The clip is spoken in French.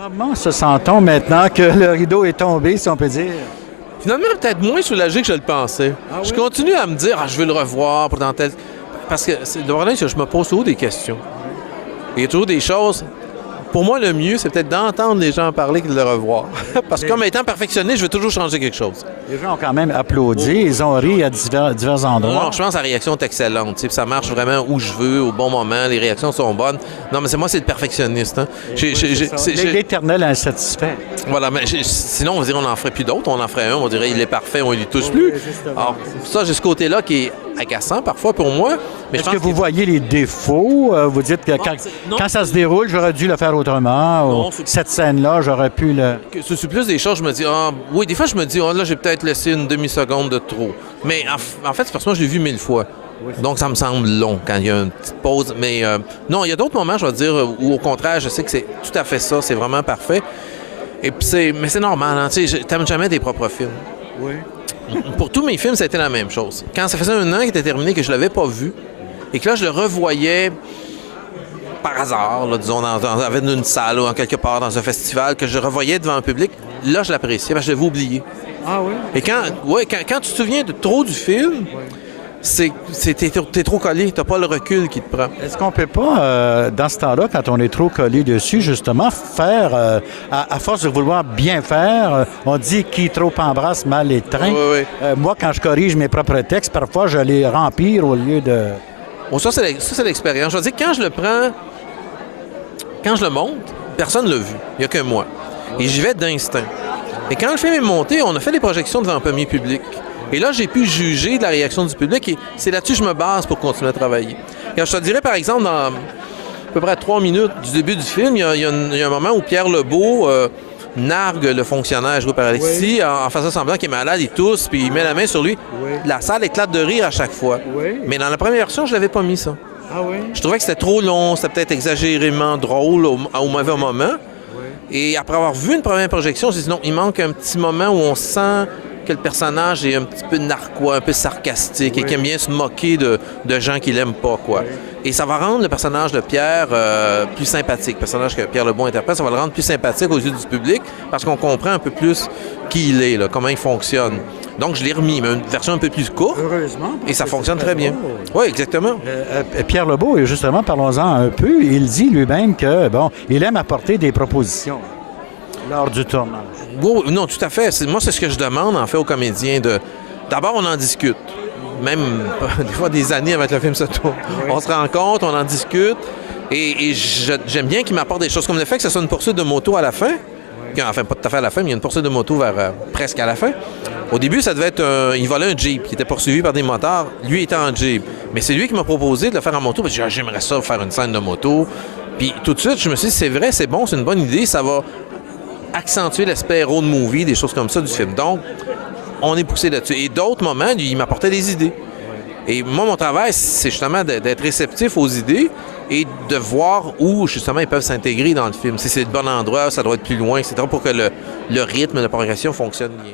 Comment se sent-on maintenant que le rideau est tombé, si on peut dire? Finalement, peut-être moins soulagé que je le pensais. Je continue à me dire, je veux le revoir pour dans tel... Parce que le problème, c'est que je me pose toujours des questions. Il y a toujours des choses... Pour moi, le mieux, c'est peut-être d'entendre les gens parler que de le revoir. Parce que comme étant perfectionniste, je veux toujours changer quelque chose. Les gens ont quand même applaudi, ils ont ri à divers endroits. Non, je pense que la réaction est excellente. Tu sais, ça marche vraiment où je veux, au bon moment. Les réactions sont bonnes. Non, mais c'est le perfectionniste. Hein. C'est l'éternel insatisfait. Voilà, mais sinon, on va dire on n'en ferait plus d'autres. On en ferait un, on dirait il est parfait, on ne lui touche plus. Alors, ça, j'ai ce côté-là qui est agaçant parfois pour moi. Mais est-ce que vous voyez les défauts? Vous dites que quand ça se déroule, j'aurais dû le faire autrement. Non, cette scène-là, j'aurais pu le... C'est plus des choses, je me dis, oui, des fois, je me dis, là, j'ai peut-être laissé une demi-seconde de trop. Mais en fait, c'est parce que moi, je l'ai vu 1000 fois. Oui. Donc, ça me semble long quand il y a une petite pause. Mais non, il y a d'autres moments, je vais dire, où au contraire, je sais que c'est tout à fait ça, c'est vraiment parfait. Et puis, mais c'est normal, hein, tu sais, t'aimes jamais tes propres films. Oui. Pour tous mes films, ça a été la même chose. Quand ça faisait un an qu'il était terminé, que je l'avais pas vu, et que là, je le revoyais par hasard, là, disons, dans une salle ou en quelque part dans un festival, que je revoyais devant un public, là, je l'appréciais, parce que je l'avais oublié. Ah oui? Et quand tu te souviens de trop du film, t'es trop collé, t'as pas le recul qui te prend. Est-ce qu'on peut pas, dans ce temps-là, quand on est trop collé dessus, justement, faire, à force de vouloir bien faire, on dit qui trop embrasse mal étreint. Oui. Moi, quand je corrige mes propres textes, parfois, je les rempire au lieu de... Bon, ça, c'est l'expérience. Je veux dire, quand je le prends, quand je le monte, personne ne l'a vu. Il n'y a que moi. Et j'y vais d'instinct. Et quand le film est monté, on a fait des projections devant un premier public. Et là, j'ai pu juger de la réaction du public et c'est là-dessus que je me base pour continuer à travailler. Quand je te dirais, par exemple, dans à peu près 3 minutes du début du film, il y a un moment où Pierre Lebeau nargue le fonctionnaire joué par Alexis en faisant semblant qu'il est malade, il tousse, puis il met la main sur lui. Oui. La salle éclate de rire à chaque fois. Oui. Mais dans la première version, je l'avais pas mis, ça. Ah oui? Je trouvais que c'était trop long, c'était peut-être exagérément drôle au mauvais moment. Oui. Et après avoir vu une première projection, j'ai dit non, il manque un petit moment où on sent que le personnage est un petit peu narquois, un peu sarcastique et qui aime bien se moquer de gens qu'il aime pas, quoi. Et ça va rendre le personnage de Pierre plus sympathique. Le personnage que Pierre Lebeau interprète, ça va le rendre plus sympathique aux yeux du public parce qu'on comprend un peu plus qui il est, là, comment il fonctionne. Donc, je l'ai remis, mais une version un peu plus courte. Heureusement. Et ça fonctionne très bien. Oui, exactement. Pierre Lebeau, justement, parlons-en un peu. Il dit lui-même que, il aime apporter des propositions lors du tournage. Oui, non, tout à fait. Moi, c'est ce que je demande, en fait, aux comédiens. D'abord, on en discute. Même des fois des années avant que le film se tourne. Oui. On se rencontre, on en discute. Et j'aime bien qu'ils m'apportent des choses comme le fait que ce soit une poursuite de moto à la fin. Oui. Enfin, pas tout à fait à la fin, mais il y a une poursuite de moto vers presque à la fin. Au début, ça devait être... il volait un Jeep qui était poursuivi par des motards. Lui était en Jeep. Mais c'est lui qui m'a proposé de le faire en moto parce que j'aimerais ça, faire une scène de moto. Puis tout de suite, je me suis dit, c'est vrai, c'est bon, c'est une bonne idée. Ça va accentuer l'aspect road movie, des choses comme ça du film. Donc, on est poussé là-dessus. Et d'autres moments, il m'apportait des idées. Et moi, mon travail, c'est justement d'être réceptif aux idées et de voir où, justement, ils peuvent s'intégrer dans le film. Si c'est le bon endroit, ça doit être plus loin, etc., pour que le rythme, la progression fonctionne bien.